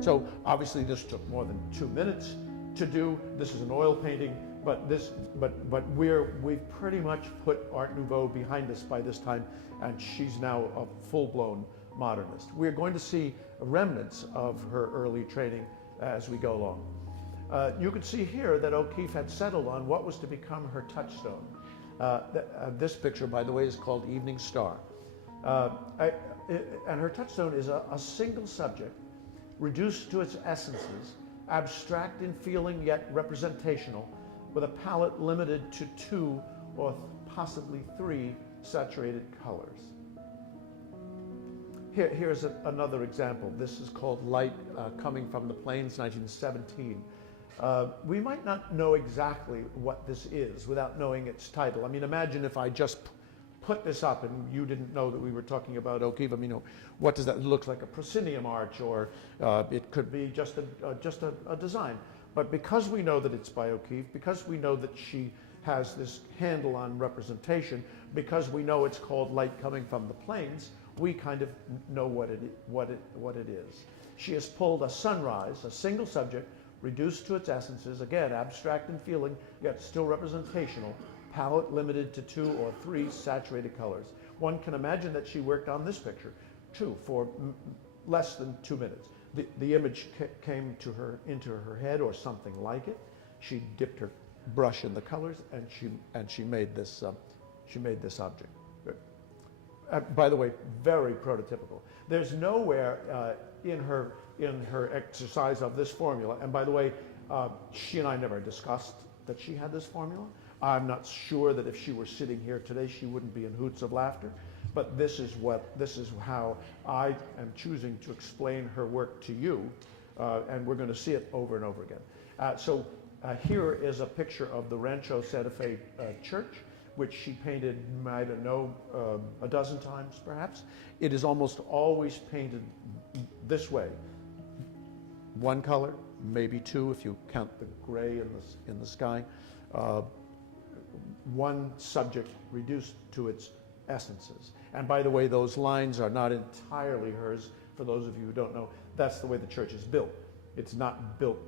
So obviously this took more than 2 minutes to do. This is an oil painting, but we've pretty much put Art Nouveau behind us by this time, and she's now a full-blown modernist. We're going to see remnants of her early training as we go along. You can see here that O'Keeffe had settled on what was to become her touchstone. This picture, by the way, is called Evening Star. And her touchstone is a single subject, reduced to its essences, abstract in feeling yet representational, with a palette limited to 2 or possibly 3 saturated colors. Here's another example. This is called Light Coming from the Plains, 1917. We might not know exactly what this is without knowing its title. I mean, imagine if I just put this up and you didn't know that we were talking about O'Keeffe. I mean, what does that look like? A proscenium arch, or it could be just a design. But because we know that it's by O'Keeffe, because we know that she has this handle on representation, because we know it's called Light Coming from the Plains, we kind of know what it is. She has pulled a sunrise, a single subject, reduced to its essences, again, abstract in feeling, yet still representational, palette limited to 2 or 3 saturated colors. One can imagine that she worked on this picture, too, for less than 2 minutes. The image came to her into her head, or something like it. She dipped her brush in the colors, and she made this object. By the way, very prototypical. There's nowhere in her exercise of this formula, and by the way, she and I never discussed that she had this formula. I'm not sure that if she were sitting here today, she wouldn't be in hoots of laughter. But this is how I am choosing to explain her work to you, and we're going to see it over and over again. Here is a picture of the Rancho Santa Fe church, which she painted, I don't know, a dozen times perhaps. It is almost always painted this way. 1 color, maybe 2 if you count the gray in the sky. 1 subject reduced to its essences. And by the way, those lines are not entirely hers. For those of you who don't know, that's the way the church is built. It's not built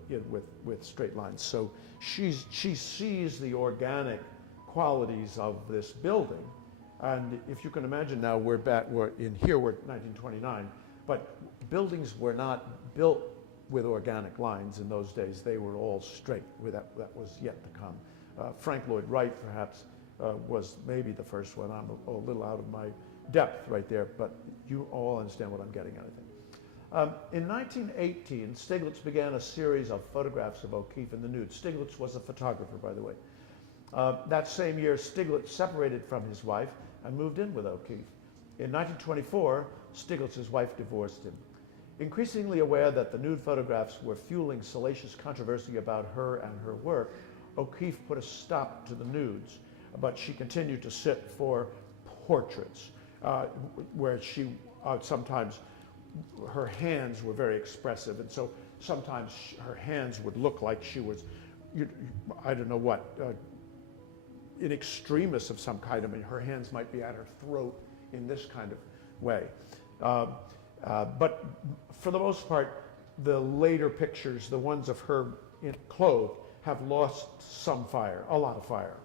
with straight lines. So she sees the organic qualities of this building. And if you can imagine now, we're 1929, but buildings were not built with organic lines in those days. They were all straight. That was yet to come. Frank Lloyd Wright, perhaps, was maybe the first one. I'm a little out of my depth right there, but you all understand what I'm getting at, I think. In 1918, Stieglitz began a series of photographs of O'Keeffe in the nude. Stieglitz was a photographer, by the way. That same year, Stieglitz separated from his wife and moved in with O'Keeffe. In 1924, Stieglitz's wife divorced him. Increasingly aware that the nude photographs were fueling salacious controversy about her and her work, O'Keeffe put a stop to the nudes, but she continued to sit for portraits, where she sometimes her hands were very expressive, and so sometimes her hands would look like she was, I don't know what, in extremis of some kind. I mean, her hands might be at her throat in this kind of way. But for the most part, the later pictures, the ones of her clothed, have lost some fire, a lot of fire.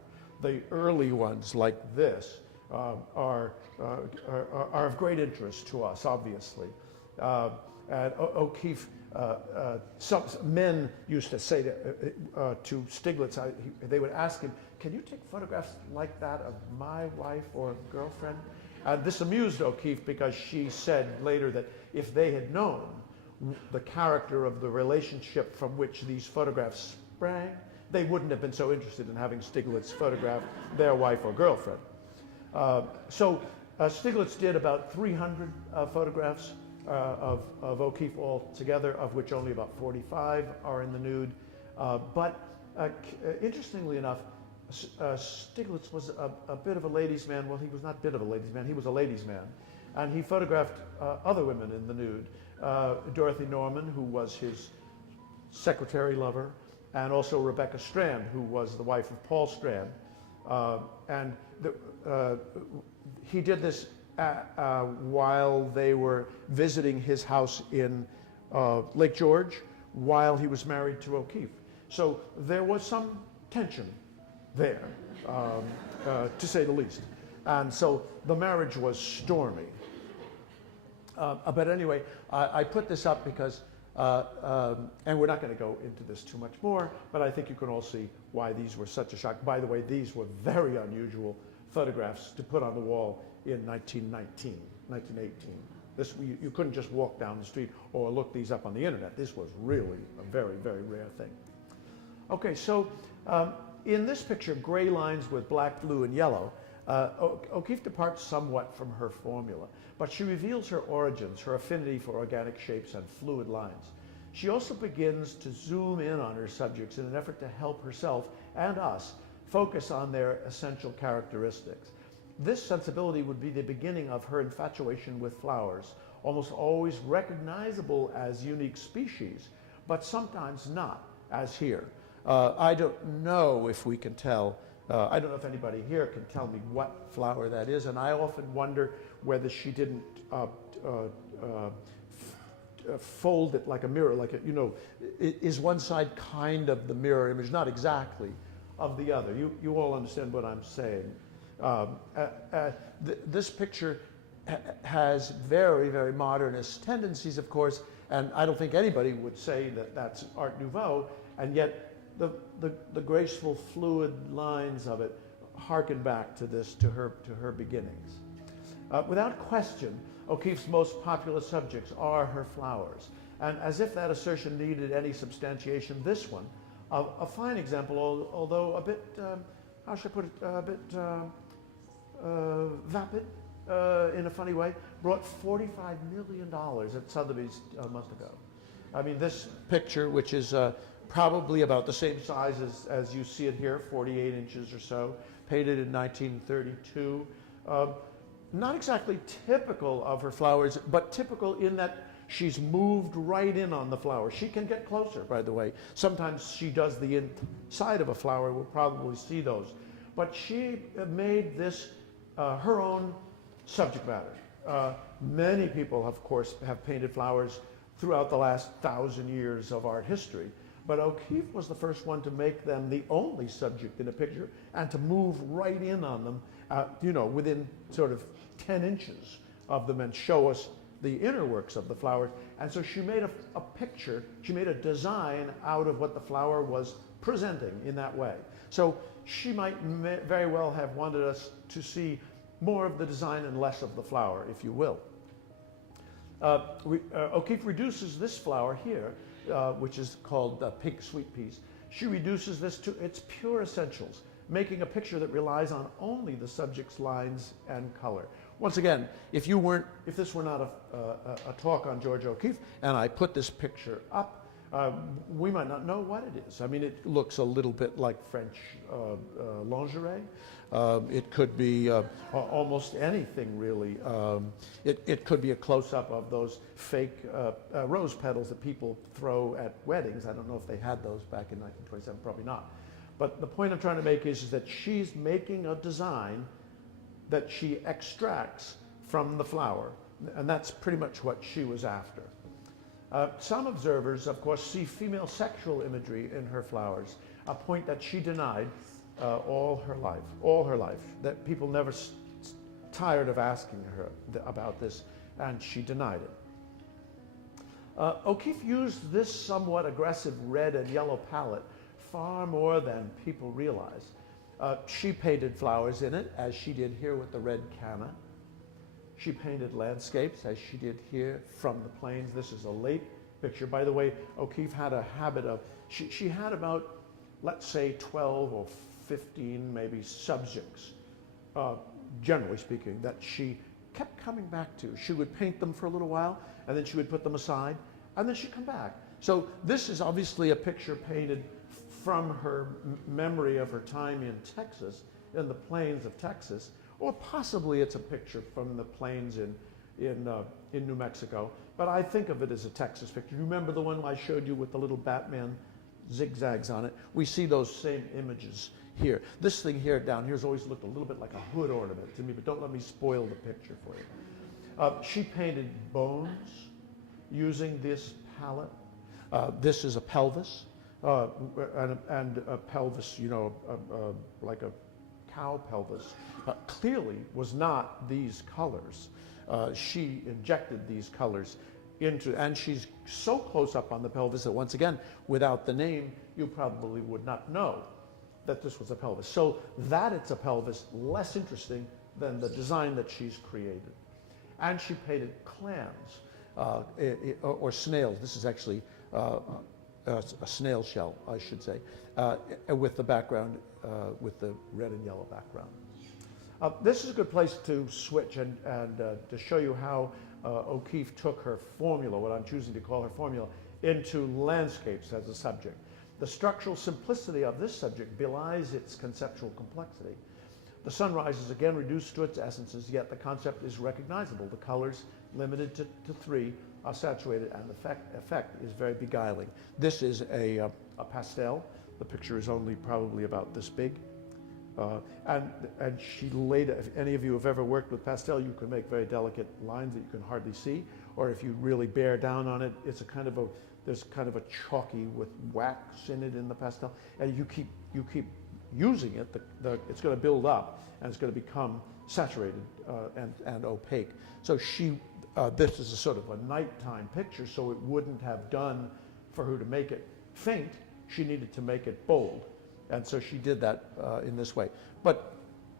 The early ones, like this, are of great interest to us, obviously. And O'Keeffe, some men used to say to Stieglitz, they would ask him, "Can you take photographs like that of my wife or girlfriend?" This amused O'Keeffe because she said later that if they had known the character of the relationship from which these photographs sprang, they wouldn't have been so interested in having Stieglitz photograph their wife or girlfriend. So Stieglitz did about 300 photographs of O'Keeffe altogether, of which only about 45 are in the nude. But interestingly enough, Stieglitz was a bit of a ladies' man. Well, he was not a bit of a ladies' man, he was a ladies' man. And he photographed other women in the nude. Dorothy Norman, who was his secretary lover, and also Rebecca Strand, who was the wife of Paul Strand. He did this while they were visiting his house in Lake George while he was married to O'Keeffe. So there was some tension there, to say the least. And so the marriage was stormy. But anyway, I put this up because, and we're not going to go into this too much more, but I think you can all see why these were such a shock. By the way, these were very unusual photographs to put on the wall in 1919, 1918. This, you couldn't just walk down the street or look these up on the internet. This was really a very, very rare thing. Okay, so in this picture, gray lines with black, blue, and yellow, O'Keeffe departs somewhat from her formula, but she reveals her origins, her affinity for organic shapes and fluid lines. She also begins to zoom in on her subjects in an effort to help herself and us focus on their essential characteristics. This sensibility would be the beginning of her infatuation with flowers, almost always recognizable as unique species, but sometimes not, as here. I don't know if we can tell, I don't know if anybody here can tell me what flower that is, and I often wonder whether she didn't fold it like a mirror, like a, you know, is one side kind of the mirror image, not exactly, of the other. You all understand what I'm saying. This picture has very, very modernist tendencies, of course, and I don't think anybody would say that that's Art Nouveau, and yet the graceful, fluid lines of it harken back to this, to her beginnings. Without question, O'Keeffe's most popular subjects are her flowers, and as if that assertion needed any substantiation, this one, a fine example, although a bit, how should I put it, a bit vapid in a funny way, brought $45 million at Sotheby's a month ago. I mean, this picture, which is probably about the same size as you see it here, 48 inches or so, painted in 1932. Not exactly typical of her flowers, but typical in that she's moved right in on the flower. She can get closer, by the way. Sometimes she does the inside of a flower. We'll probably see those. But she made this her own subject matter. Many people, of course, have painted flowers throughout the last 1,000 years of art history. But O'Keeffe was the first one to make them the only subject in a picture and to move right in on them, you know, within sort of 10 inches of them and show us the inner works of the flowers. And so she made a picture, she made a design out of what the flower was presenting in that way. So she might very well have wanted us to see more of the design and less of the flower, if you will. O'Keeffe reduces this flower here, which is called pink sweet peas. She reduces this to its pure essentials, making a picture that relies on only the subject's lines and color. Once again, if this were not a talk on George O'Keeffe, and I put this picture up, we might not know what it is. I mean, it looks a little bit like French lingerie. It could be almost anything, really. It could be a close-up of those fake rose petals that people throw at weddings. I don't know if they had those back in 1927, probably not. But the point I'm trying to make is that she's making a design that she extracts from the flower, and that's pretty much what she was after. Some observers, of course, see female sexual imagery in her flowers, a point that she denied all her life, that people never tired of asking her about this, and she denied it. O'Keeffe used this somewhat aggressive red and yellow palette far more than people realize. She painted flowers in it, as she did here with the red canna. She painted landscapes, as she did here from the plains. This is a late picture. By the way, O'Keeffe had a habit of, she had about, let's say, 12 or 15 maybe subjects, generally speaking, that she kept coming back to. She would paint them for a little while, and then she would put them aside, and then she'd come back. So this is obviously a picture painted from her memory of her time in Texas, in the plains of Texas, or possibly it's a picture from the plains in New Mexico. But I think of it as a Texas picture. You remember the one I showed you with the little Batman zigzags on it? We see those same images here. This thing here down here has always looked a little bit like a hood ornament to me, but don't let me spoil the picture for you. She painted bones using this palate. This is a pelvis, and a pelvis, you know, like a cow pelvis, clearly was not these colors. She injected these colors into, and she's so close up on the pelvis that once again, without the name, you probably would not know that this was a pelvis. So that it's a pelvis, less interesting than the design that she's created. And she painted clams, or snails. This is actually a snail shell, I should say, with the background, with the red and yellow background. This is a good place to switch and to show you how O'Keeffe took her formula, what I'm choosing to call her formula, into landscapes as a subject. The structural simplicity of this subject belies its conceptual complexity. The sunrise is again reduced to its essences, yet the concept is recognizable. The colors, limited to 3, are saturated, and the effect is very beguiling. This is a pastel. The picture is only probably about this big. And she laid, if any of you have ever worked with pastel, you can make very delicate lines that you can hardly see, or if you really bear down on it, it's a kind of a, there's kind of a chalky with wax in it in the pastel, and you keep using it, it's going to build up, and it's going to become saturated and opaque. So this is a sort of a nighttime picture, so it wouldn't have done for her to make it faint. She needed to make it bold. And so she did that in this way. But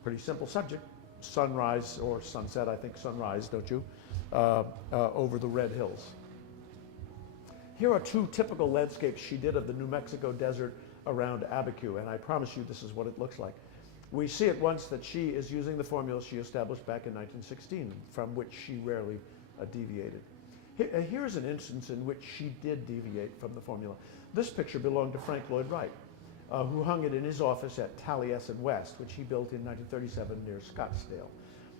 pretty simple subject, sunrise or sunset, I think sunrise, don't you, over the red hills. Here are 2 typical landscapes she did of the New Mexico desert around Abiquiu, and I promise you this is what it looks like. We see at once that she is using the formula she established back in 1916, from which she rarely deviated. Here is an instance in which she did deviate from the formula. This picture belonged to Frank Lloyd Wright, who hung it in his office at Taliesin West, which he built in 1937 near Scottsdale.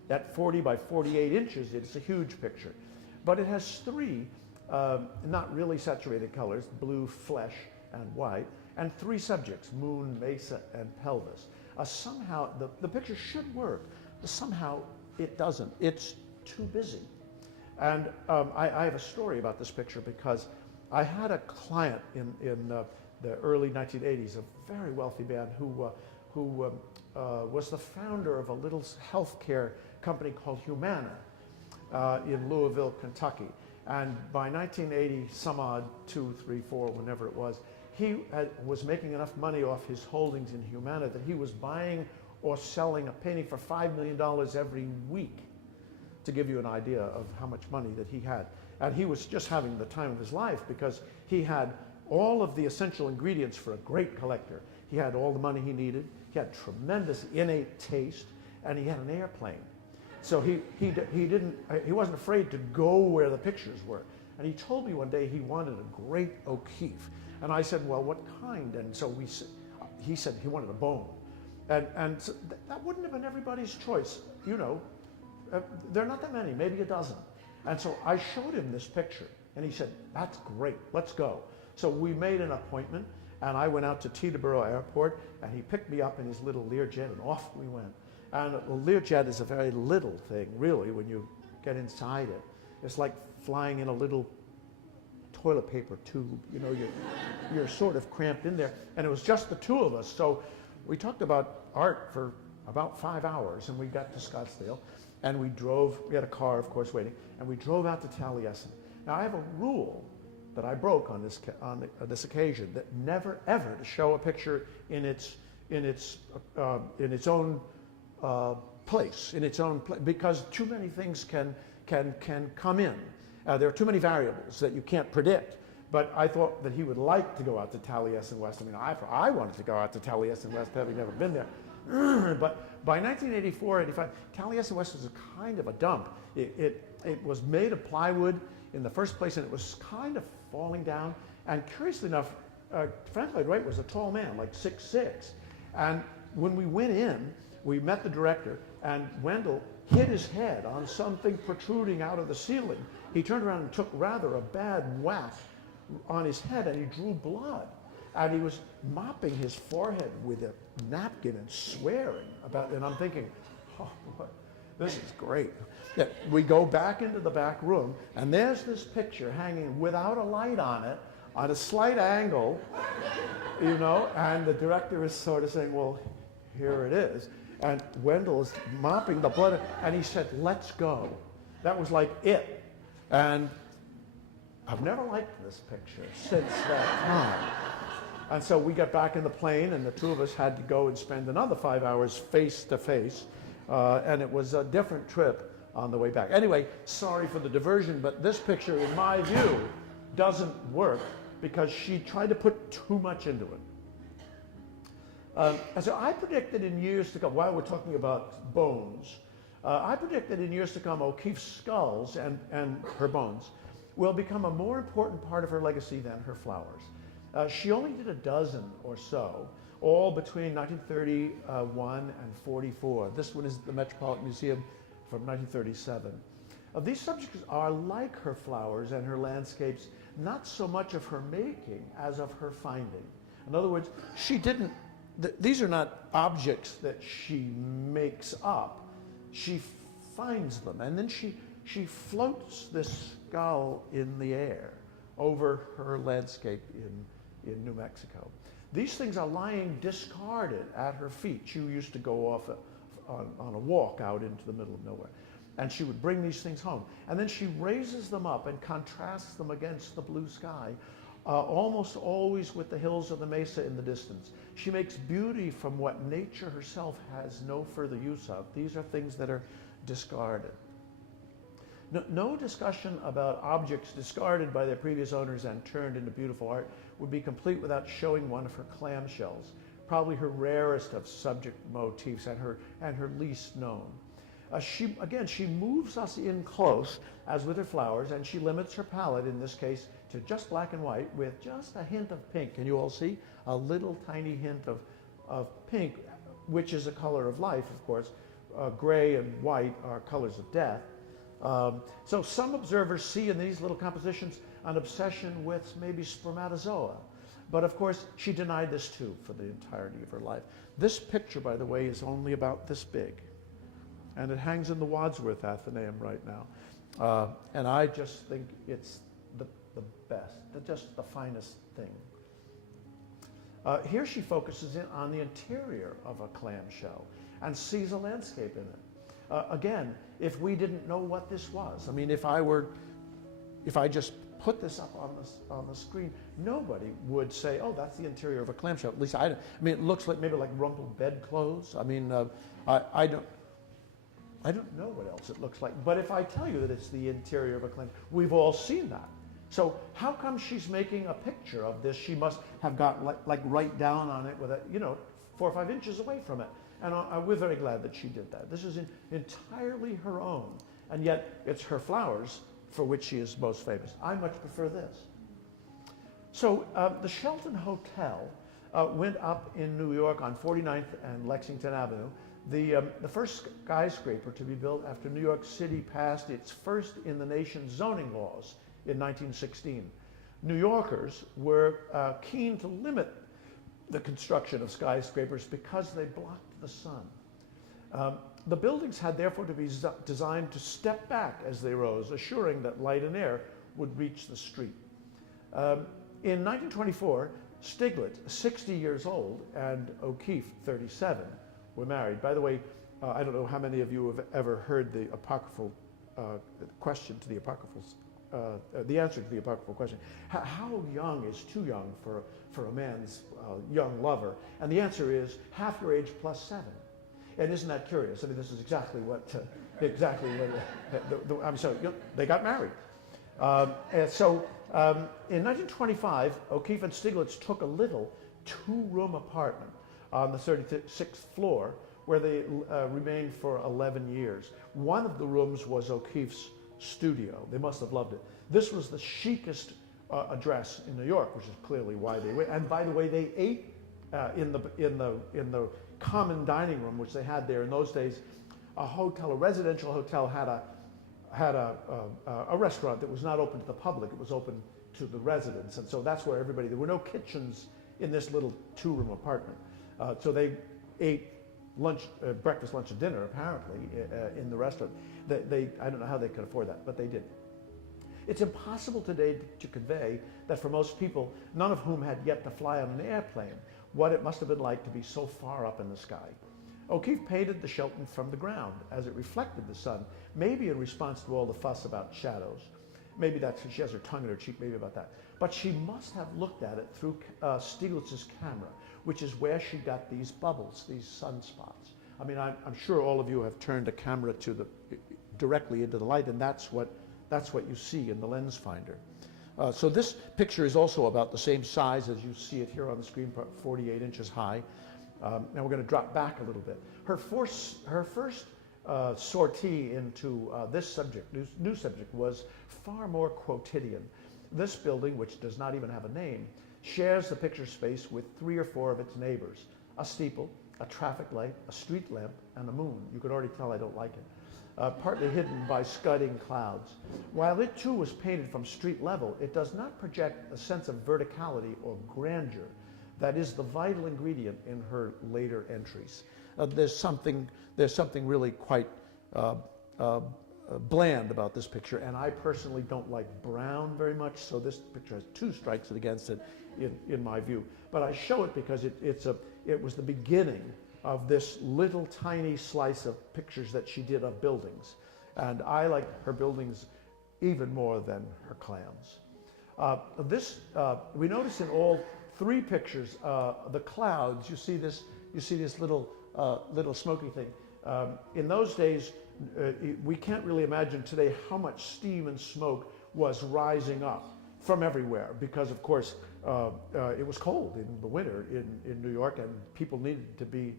At 40 by 48 inches, it's a huge picture. But it has 3 not really saturated colors, blue, flesh, and white, and 3 subjects, moon, mesa, and pelvis. Somehow, the picture should work, but somehow it doesn't. It's too busy. And I have a story about this picture because I had a client in the early 1980s, a very wealthy man who was the founder of a little healthcare company called Humana in Louisville, Kentucky. And by 1980, some odd, 2, 3, 4, whenever it was, he was making enough money off his holdings in Humana that he was buying or selling a painting for $5 million every week, to give you an idea of how much money that he had. And he was just having the time of his life because he had all of the essential ingredients for a great collector. He had all the money he needed, he had tremendous innate taste, and he had an airplane. So he wasn't afraid to go where the pictures were. And he told me one day he wanted a great O'Keeffe. And I said, well, what kind? And so he said he wanted a bone. And so that wouldn't have been everybody's choice. You know, there are not that many, maybe a dozen. And so I showed him this picture, and he said, that's great, let's go. So we made an appointment, and I went out to Teterboro Airport, and he picked me up in his little Learjet, and off we went. And a Learjet is a very little thing, really, when you get inside it. It's like flying in a little toilet paper tube. You know, you're sort of cramped in there. And it was just the 2 of us. So we talked about art for about 5 hours, and we got to Scottsdale, and we had a car, of course, waiting, and we drove out to Taliesin. Now, I have a rule that I broke on this occasion, that never ever to show a picture in its own place, because too many things can come in. There are too many variables that you can't predict. But I thought that he would like to go out to Taliesin West. I mean, I wanted to go out to Taliesin West, having never been there. But by 1984, 85, Taliesin West was a kind of a dump. It was made of plywood in the first place, and it was kind of falling down. And curiously enough, Frank Lloyd Wright was a tall man, like 6'6". And when we went in, we met the director, and Wendell hit his head on something protruding out of the ceiling. He turned around and took rather a bad whack on his head, and he drew blood. And he was mopping his forehead with a napkin and swearing about it. And I'm thinking, oh, boy. This is great. Yeah, we go back into the back room, and there's this picture hanging without a light on it, on a slight angle, you know, and the director is sort of saying, well, here it is. And Wendell is mopping the blood, and he said, let's go. That was like it. And I've never liked this picture since that time. And so we got back in the plane, and the two of us had to go and spend another 5 hours face to face. And it was a different trip on the way back. Anyway, sorry for the diversion, but this picture, in my view, doesn't work because she tried to put too much into it. And so I predicted in years to come, while we're talking about bones, I predicted in years to come O'Keeffe's skulls and her bones will become a more important part of her legacy than her flowers. She only did a dozen or so, all between 1931 and 44. This one is the Metropolitan Museum from 1937. These subjects are like her flowers and her landscapes, not so much of her making as of her finding. In other words, she didn't, these are not objects that she makes up. She finds them, and then she floats this skull in the air over her landscape in New Mexico. These things are lying discarded at her feet. She used to go off on a walk out into the middle of nowhere, and she would bring these things home. And then she raises them up and contrasts them against the blue sky, almost always with the hills of the mesa in the distance. She makes beauty from what nature herself has no further use of. These are things that are discarded. No discussion about objects discarded by their previous owners and turned into beautiful art would be complete without showing one of her clamshells, probably her rarest of subject motifs and her least known. She moves us in close, as with her flowers, and she limits her palette, in this case, to just black and white with just a hint of pink. Can you all see? A little tiny hint of pink, which is a color of life, of course. Gray and white are colors of death. So some observers see in these little compositions an obsession with maybe spermatozoa. But of course, she denied this too for the entirety of her life. This picture, by the way, is only about this big. And it hangs in the Wadsworth Athenaeum right now. And I just think it's the best, just the finest thing. Here she focuses in on the interior of a clamshell and sees a landscape in it. Again, if we didn't know what this was, I mean, if I just put this up on the screen, nobody would say, oh, that's the interior of a clamshell. At least I mean, it looks like maybe like rumpled bedclothes. I mean, I don't know what else it looks like. But if I tell you that it's the interior of a clamshell, we've all seen that. So how come she's making a picture of this? She must have got like right down on it with a, 4 or 5 inches away from it. And we're very glad that she did that. This is entirely her own, and yet it's her flowers for which she is most famous. I much prefer this. So the Shelton Hotel went up in New York on 49th and Lexington Avenue. The first skyscraper to be built after New York City passed its first in the nation zoning laws in 1916. New Yorkers were keen to limit the construction of skyscrapers because they blocked the sun. The buildings had therefore to be designed to step back as they rose, assuring that light and air would reach the street. In 1924, Stiglitz, 60 years old, and O'Keeffe, 37, were married. By the way, I don't know how many of you have ever heard the apocryphal question to the apocryphal, the answer to the apocryphal question. How young is too young for a man's young lover? And the answer is half your age plus 7. And isn't that curious? I mean, this is exactly what, I'm sorry, they got married. And so in 1925, O'Keeffe and Stiglitz took a little 2-room apartment on the 36th floor where they remained for 11 years. One of the rooms was O'Keeffe's studio. They must have loved it. This was the chicest address in New York, which is clearly why they went. And by the way, they ate in the common dining room, which they had there in those days. A residential hotel had a restaurant that was not open to the public. It was open to the residents, and so that's where everybody. There were no kitchens in this little 2-room apartment, so they ate breakfast, lunch, and dinner, apparently, in the restaurant. I don't know how they could afford that, but they did. It's impossible today to convey that for most people, none of whom had yet to fly on an airplane, what it must have been like to be so far up in the sky. O'Keeffe painted the Shelton from the ground as it reflected the sun, maybe in response to all the fuss about shadows. Maybe that's, she has her tongue in her cheek, maybe about that. But she must have looked at it through Stieglitz's camera, which is where she got these bubbles, these sunspots. I mean, I'm sure all of you have turned a camera directly into the light, and that's what you see in the lens finder. So this picture is also about the same size as you see it here on the screen, 48 inches high. Now we're going to drop back a little bit. Her first sortie into this subject, new subject, was far more quotidian. This building, which does not even have a name, shares the picture space with 3 or 4 of its neighbors: a steeple, a traffic light, a street lamp, and a moon. You could already tell I don't like it. Partly hidden by scudding clouds. While it too was painted from street level, it does not project a sense of verticality or grandeur that is the vital ingredient in her later entries. There's something really quite bland about this picture, and I personally don't like brown very much, so this picture has 2 strikes against it in my view. But I show it because it was the beginning of this little tiny slice of pictures that she did of buildings. And I like her buildings even more than her clams. We notice in all 3 pictures, the clouds, you see this little smoky thing. In those days, we can't really imagine today how much steam and smoke was rising up from everywhere, because of course it was cold in the winter in New York, and people needed to be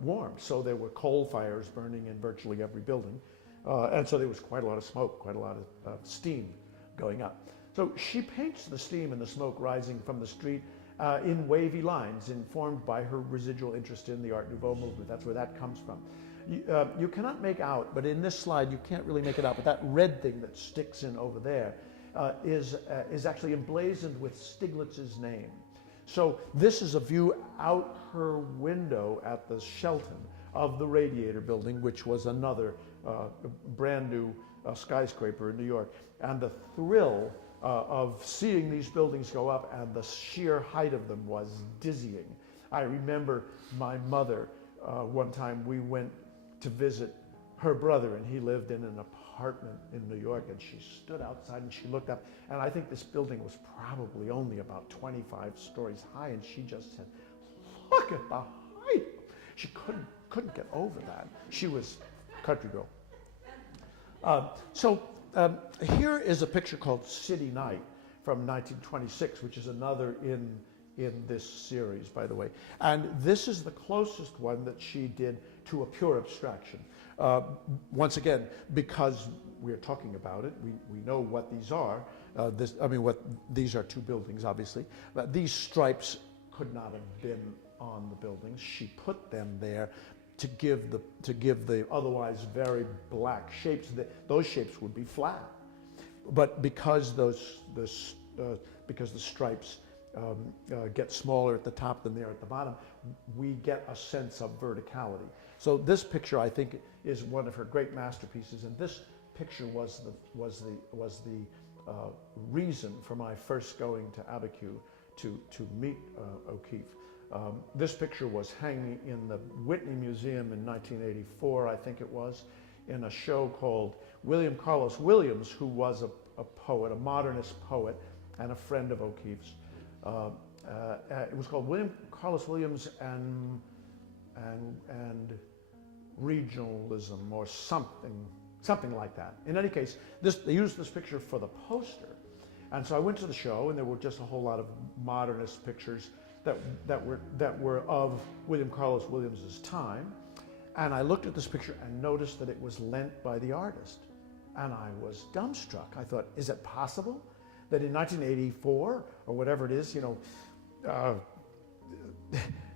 warm. So there were coal fires burning in virtually every building. And so there was quite a lot of smoke, quite a lot of steam going up. So she paints the steam and the smoke rising from the street in wavy lines, informed by her residual interest in the Art Nouveau movement. That's where that comes from. You cannot make out, but in this slide you can't really make it out, but that red thing that sticks in over there is actually emblazoned with Stieglitz's name. So this is a view out her window at the Shelton of the Radiator Building, which was another brand new skyscraper in New York. And the thrill of seeing these buildings go up and the sheer height of them was dizzying. I remember my mother, one time we went to visit her brother, and he lived in an apartment in New York, and she stood outside and she looked up, and I think this building was probably only about 25 stories high, and she just said, "Look at the height." She couldn't get over that. She was a country girl. Here is a picture called City Night from 1926, which is another in this series, by the way. And this is the closest one that she did to a pure abstraction. Once again, because we're talking about it, we know what these are. These are 2 buildings, obviously. But these stripes could not have been on the buildings. She put them there to give the otherwise very black shapes. Those shapes would be flat, but because the stripes get smaller at the top than they are at the bottom, we get a sense of verticality. So this picture, I think, is one of her great masterpieces, and this picture was the reason for my first going to Abiquiu to meet O'Keeffe. This picture was hanging in the Whitney Museum in 1984, I think it was, in a show called William Carlos Williams, who was a poet, a modernist poet, and a friend of O'Keeffe's. It was called William Carlos Williams and regionalism, or something like that. In any case, they used this picture for the poster, and so I went to the show, and there were just a whole lot of modernist pictures that were of William Carlos Williams's time, and I looked at this picture and noticed that it was lent by the artist, and I was dumbstruck. I thought, is it possible that in 1984 or whatever it is,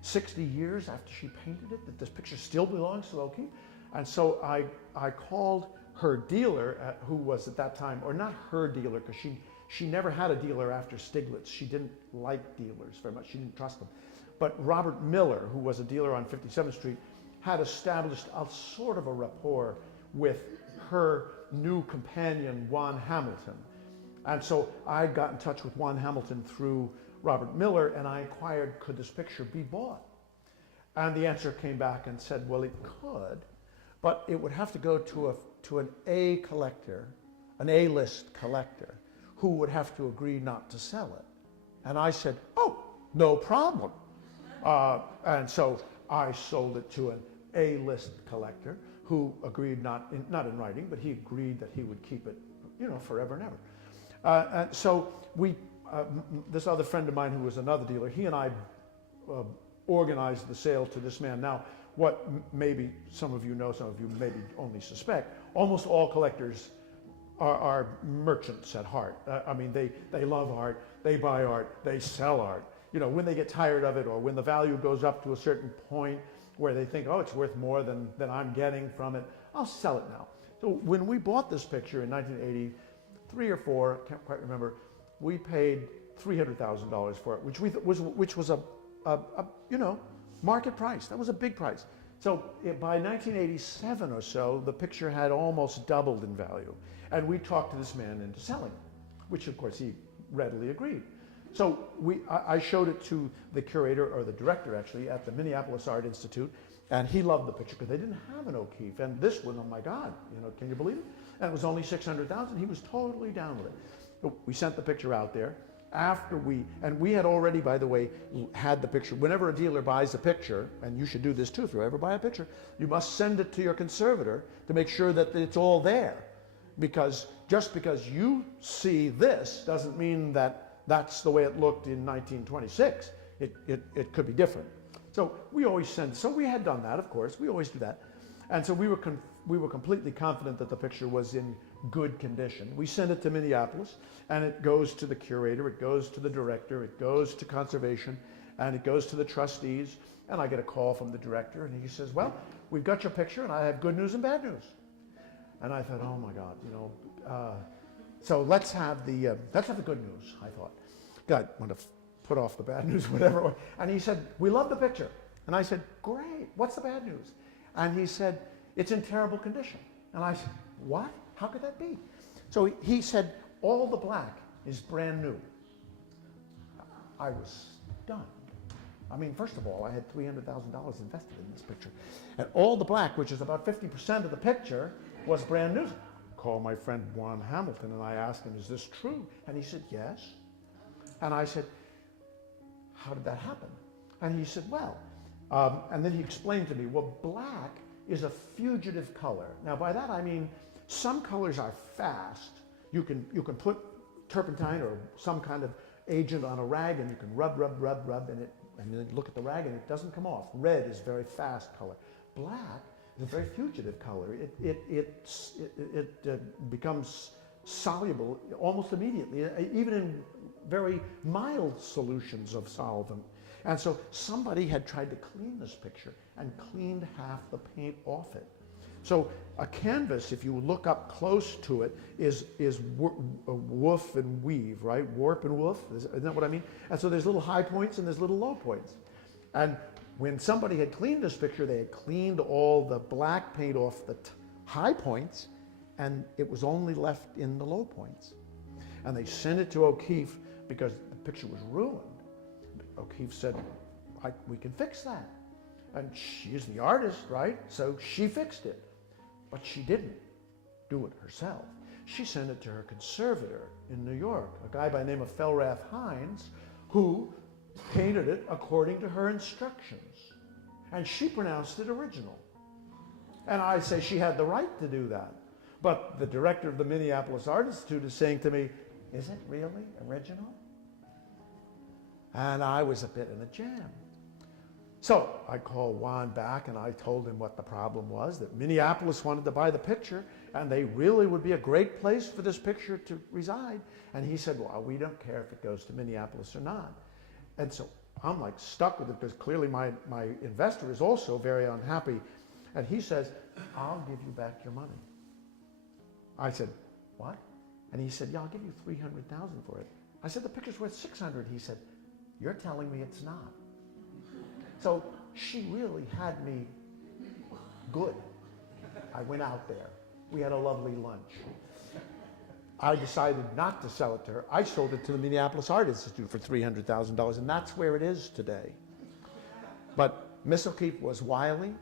60 years after she painted it, that this picture still belongs to O'Keeffe? And so I called her dealer, who was at that time, or not her dealer, because she never had a dealer after Stieglitz. She didn't like dealers very much. She didn't trust them. But Robert Miller, who was a dealer on 57th Street, had established a sort of a rapport with her new companion, Juan Hamilton. And so I got in touch with Juan Hamilton through Robert Miller, and I inquired, could this picture be bought? And the answer came back and said, well, it could, but it would have to go to an A collector, an A-list collector, who would have to agree not to sell it. And I said, oh, no problem. And so I sold it to an A-list collector who agreed, not in writing, but he agreed that he would keep it, you know, forever and ever. And so this other friend of mine who was another dealer, he and I organized the sale to this man. Now, what maybe some of you know, some of you maybe only suspect, almost all collectors are merchants at heart. I mean, they love art, they buy art, they sell art. You know, when they get tired of it, or when the value goes up to a certain point where they think, oh, it's worth more than I'm getting from it, I'll sell it now. So when we bought this picture in 1983 or 4, I can't quite remember, we paid $300,000 for it, which was a you know, market price. That was a big price. So by 1987 or so, the picture had almost doubled in value. And we talked to this man into selling, which of course he readily agreed. So I showed it to the curator, or the director actually, at the Minneapolis Art Institute, and he loved the picture because they didn't have an O'Keeffe. And this one, oh my God, you know, can you believe it? And it was only $600,000. He was totally down with it. So we sent the picture out there. And we had already, by the way, had the picture. Whenever a dealer buys a picture, and you should do this too, if you ever buy a picture, you must send it to your conservator to make sure that it's all there. Because just because you see this doesn't mean that that's the way it looked in 1926. It could be different. So we always send, so we had done that, of course, we always do that. And so we were completely confident that the picture was in good condition. We send it to Minneapolis, and it goes to the curator, it goes to the director, it goes to conservation, and it goes to the trustees. And I get a call from the director, and he says, well, we've got your picture, and I have good news and bad news. And I thought, oh my God, you know, so let's have the good news, I thought. God, I want to put off the bad news, whatever. And he said, we love the picture. And I said, great, what's the bad news? And he said, it's in terrible condition. And I said, what? How could that be? So he said, all the black is brand new. I was stunned. I mean, first of all, I had $300,000 invested in this picture. And all the black, which is about 50% of the picture, was brand new. I called my friend Juan Hamilton, and I asked him, is this true? And he said, yes. And I said, how did that happen? And he said, well, and then he explained to me, well, black is a fugitive color. Now, by that I mean some colors are fast. You can put turpentine or some kind of agent on a rag, and you can rub, and then look at the rag, and it doesn't come off. Red is a very fast color. Black is a very fugitive color. It becomes soluble almost immediately, even in very mild solutions of solvent. And so somebody had tried to clean this picture and cleaned half the paint off it. So a canvas, if you look up close to it, is woof and weave, right? Warp and woof, isn't that what I mean? And so there's little high points and there's little low points. And when somebody had cleaned this picture, they had cleaned all the black paint off the high points, and it was only left in the low points. And they sent it to O'Keeffe because the picture was ruined. O'Keeffe said, we can fix that. And she's the artist, right? So she fixed it. But she didn't do it herself. She sent it to her conservator in New York, a guy by the name of Felrath Hines, who painted it according to her instructions. And she pronounced it original. And I say she had the right to do that. But the director of the Minneapolis Art Institute is saying to me, is it really original? And I was a bit in a jam. So I called Juan back, and I told him what the problem was, that Minneapolis wanted to buy the picture, and they really would be a great place for this picture to reside. And he said, well, we don't care if it goes to Minneapolis or not. And so I'm like stuck with it, because clearly my investor is also very unhappy. And he says, I'll give you back your money. I said, what? And he said, yeah, I'll give you $300,000 for it. I said, the picture's worth $600,000. He said, you're telling me it's not. So she really had me good. I went out there. We had a lovely lunch. I decided not to sell it to her. I sold it to the Minneapolis Art Institute for $300,000, and that's where it is today. But Miss O'Keeffe was wily.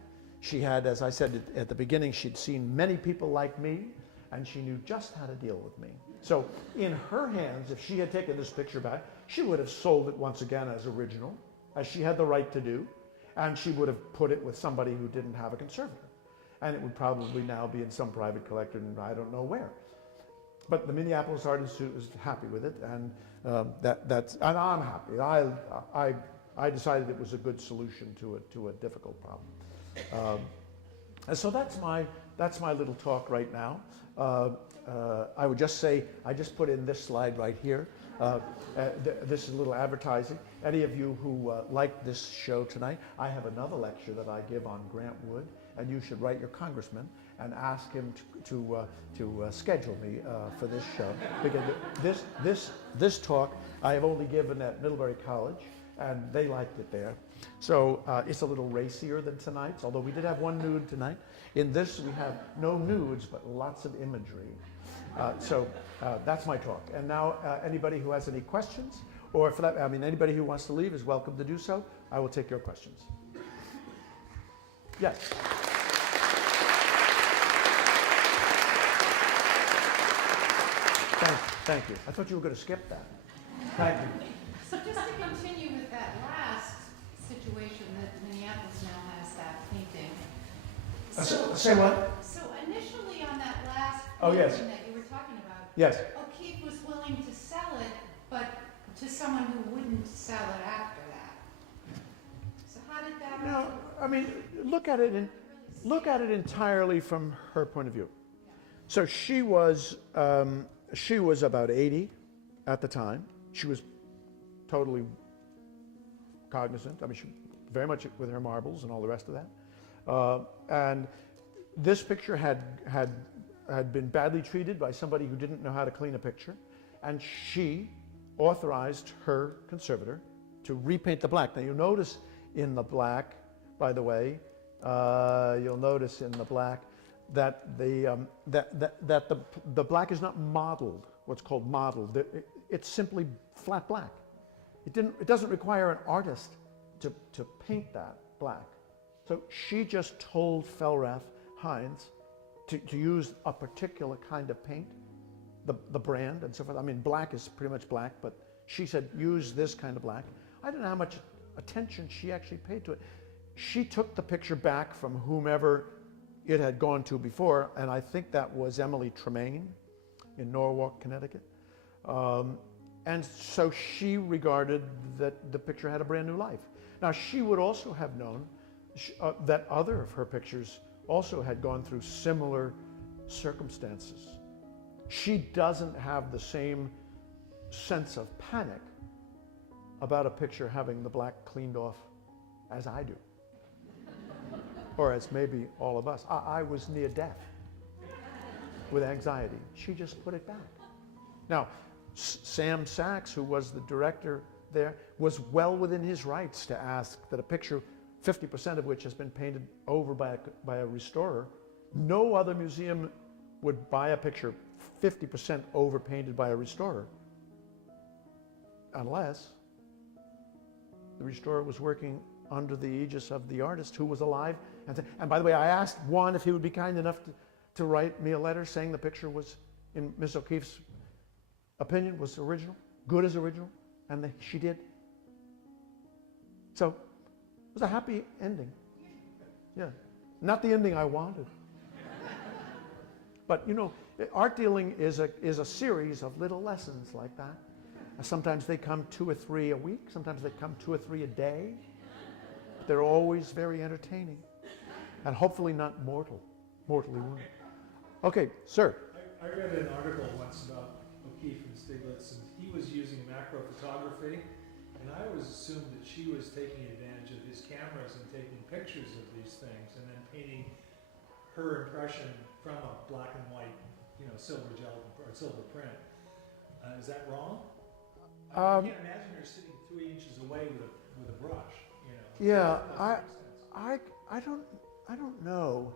She had, as I said at the beginning, she'd seen many people like me, and she knew just how to deal with me. So in her hands, if she had taken this picture back, she would have sold it once again as original, as she had the right to do, and she would have put it with somebody who didn't have a conservator. And it would probably now be in some private collector, and I don't know where. But the Minneapolis Art Institute was happy with it, and and I'm happy. I decided it was a good solution to a difficult problem. And so that's my little talk right now. I would just say, I just put in this slide right here. This is a little advertising. Any of you who like this show tonight, I have another lecture that I give on Grant Wood, and you should write your congressman and ask him to schedule me for this show. Because this talk I have only given at Middlebury College, and they liked it there. So it's a little racier than tonight's, although we did have one nude tonight. In this we have no nudes, but lots of imagery. So that's my talk. And now anybody who has any questions, or for that, I mean, anybody who wants to leave is welcome to do so. I will take your questions. Yes. Thank you. I thought you were going to skip that. Thank you. So just to continue with that last situation that Minneapolis now has that painting. Say what? So initially on that last Oh, yes. painting that you were talking about, Yes. O'Keeffe was willing to sell it, but to someone who wouldn't sell it after that. So how did that? No, I mean, look at it entirely from her point of view. So she was about 80 at the time. She was totally cognizant. I mean, she very much with her marbles and all the rest of that. And this picture had been badly treated by somebody who didn't know how to clean a picture, and she authorized her conservator to repaint the black. Now you'll notice in the black, by the way, you'll notice in the black that the black is not modeled. What's called modeled. It's simply flat black. It doesn't require an artist to paint that black. So she just told Fellrath Hines to use a particular kind of paint, the brand and so forth. I mean, black is pretty much black, but she said use this kind of black. I don't know how much attention she actually paid to it. She took the picture back from whomever it had gone to before, and I think that was Emily Tremaine in Norwalk, Connecticut. And so she regarded that the picture had a brand new life. Now, she would also have known that other of her pictures also had gone through similar circumstances. She doesn't have the same sense of panic about a picture having the black cleaned off as I do, or as maybe all of us. I was near death with anxiety. She just put it back. Now, Sam Sachs, who was the director there, was well within his rights to ask that a picture, 50% of which has been painted over by a restorer. No other museum would buy a picture 50% over painted by a restorer, unless the restorer was working under the aegis of the artist who was alive. And by the way, I asked one if he would be kind enough to write me a letter saying the picture was, in Miss O'Keeffe's opinion, was original, good as original, and she did. So it was a happy ending. Yeah, not the ending I wanted. But you know, art dealing is a series of little lessons like that. Sometimes they come 2 or 3 a week. Sometimes they come 2 or 3 a day. But they're always very entertaining, and hopefully not mortally wounded. Okay, sir. I read an article once about O'Keeffe and Stiglitz, and he was using macro photography, and I always assumed that she was taking advantage of his cameras and taking pictures of these things, and then painting her impression from a black and white, silver gel or silver print. Is that wrong? I can't imagine her sitting 3 inches away with a brush. Yeah, I don't know.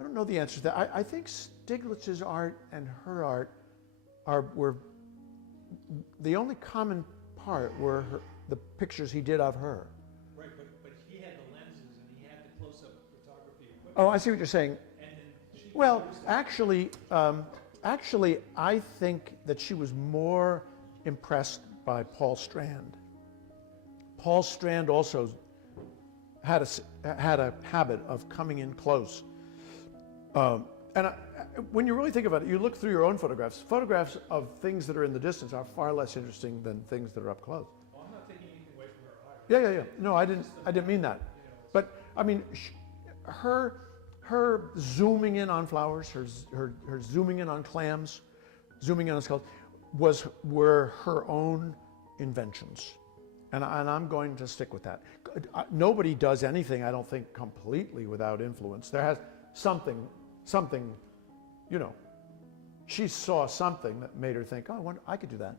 I don't know the answer to that. I think Stiglitz's art and her art were the only common part were the pictures he did of her. Right, but he had the lenses and he had the close-up photography equipment. Oh, I see what you're saying. And then she Well, used it. actually, I think that she was more impressed by Paul Strand. Paul Strand also had a habit of coming in close. When you really think about it, you look through your own photographs. Photographs of things that are in the distance are far less interesting than things that are up close. Well, I'm not taking anything away from her either. Yeah. No, I didn't mean that. But I mean, her zooming in on flowers, her zooming in on clams, zooming in on skulls, were her own inventions, and I'm going to stick with that. Nobody does anything, I don't think, completely without influence. There has something. She saw something that made her think, oh, I wonder, I could do that.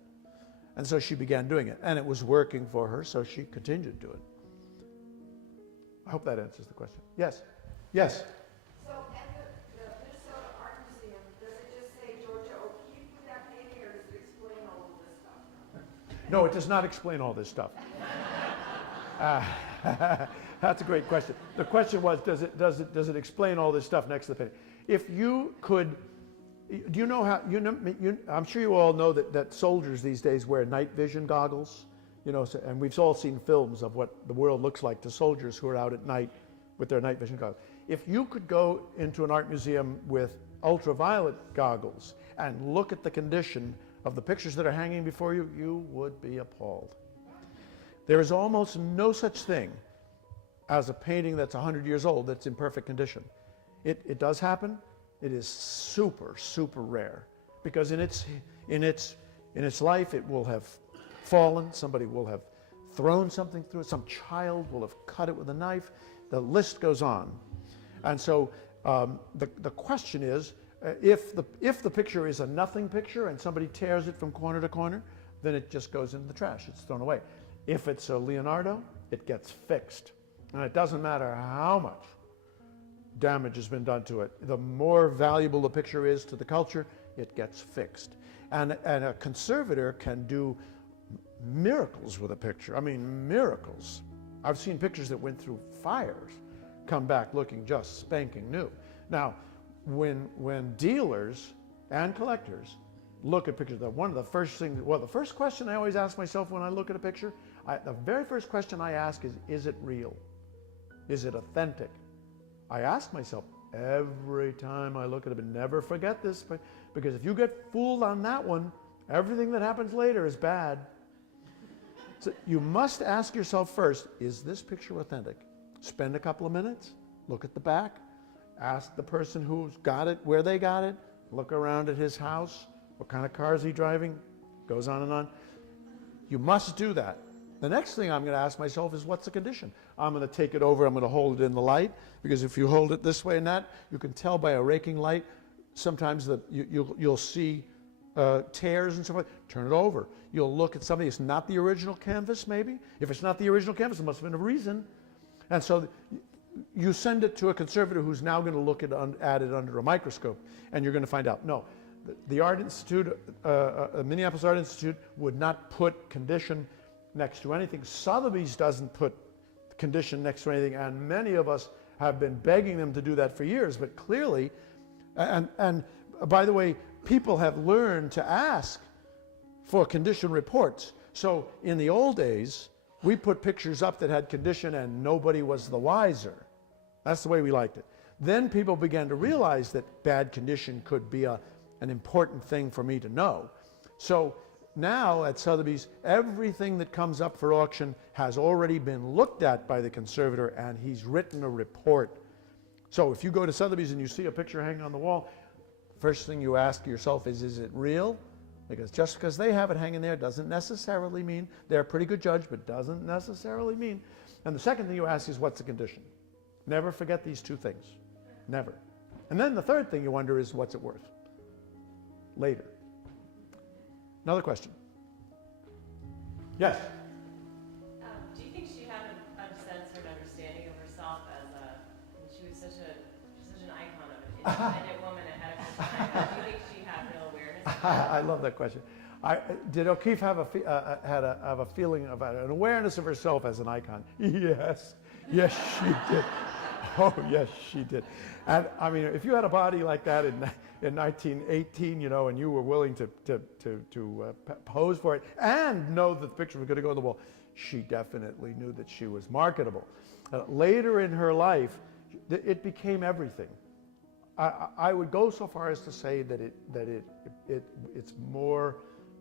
And so she began doing it. And it was working for her, so she continued to do it. I hope that answers the question. Yes? Yes? So at the Minnesota Art Museum, does it just say Georgia O'Keeffe with that painting, or does it explain all of this stuff? No, it does not explain all this stuff. That's a great question. The question was, does it explain all this stuff next to the painting? If you could, do you know how, I'm sure you all know that soldiers these days wear night vision goggles, and we've all seen films of what the world looks like to soldiers who are out at night with their night vision goggles. If you could go into an art museum with ultraviolet goggles and look at the condition of the pictures that are hanging before you, you would be appalled. There is almost no such thing as a painting that's 100 years old that's in perfect condition. It does happen. It is super, super rare, because in its life it will have fallen. Somebody will have thrown something through it. Some child will have cut it with a knife. The list goes on. And so the question is, if the picture is a nothing picture and somebody tears it from corner to corner, then it just goes into the trash. It's thrown away. If it's a Leonardo, it gets fixed. And it doesn't matter how much damage has been done to it. The more valuable the picture is to the culture, it gets fixed. And a conservator can do miracles with a picture. I mean, miracles. I've seen pictures that went through fires come back looking just spanking new. Now, when dealers and collectors look at pictures, one of the first things, the first question I always ask myself when I look at a picture, the very first question I ask is it real? Is it authentic? I ask myself every time I look at it, but never forget this, because if you get fooled on that one, everything that happens later is bad. So you must ask yourself first, is this picture authentic? Spend a couple of minutes, look at the back, ask the person who's got it, where they got it, look around at his house, what kind of car is he driving, goes on and on. You must do that. The next thing I'm going to ask myself is, what's the condition? I'm going to take it over, I'm going to hold it in the light, because if you hold it this way and that, you can tell by a raking light, sometimes that you'll see tears and so forth. Turn it over. You'll look at something, it's not the original canvas maybe. If it's not the original canvas, there must have been a reason. And so you send it to a conservator who's now going to look at it under a microscope, and you're going to find out, no, the Art Institute, Minneapolis Art Institute would not put condition next to anything. Sotheby's doesn't put condition next to anything, and many of us have been begging them to do that for years, but clearly, and by the way, people have learned to ask for condition reports. So in the old days, we put pictures up that had condition and nobody was the wiser. That's the way we liked it. Then people began to realize that bad condition could be an important thing for me to know. So now at Sotheby's, everything that comes up for auction has already been looked at by the conservator, and he's written a report. So if you go to Sotheby's and you see a picture hanging on the wall, first thing you ask yourself is it real? Because just because they have it hanging there doesn't necessarily mean, they're a pretty good judge, but doesn't necessarily mean. And the second thing you ask is, what's the condition? Never forget these two things. Never. And then the third thing you wonder is, what's it worth? Later. Another question. Yes? Do you think she had a sense or an understanding of herself as she was such an icon of an independent woman ahead of her time. Do you think she had real awareness of that? I love that question. Did O'Keeffe have a feeling of an awareness of herself as an icon? Yes, yes, she did. Oh, yes, she did. And I mean, if you had a body like that in 1918, you know, and you were willing to pose for it and know that the picture was going to go on the wall, she definitely knew that she was marketable. Later in her life, it became everything. I would go so far as to say that it's more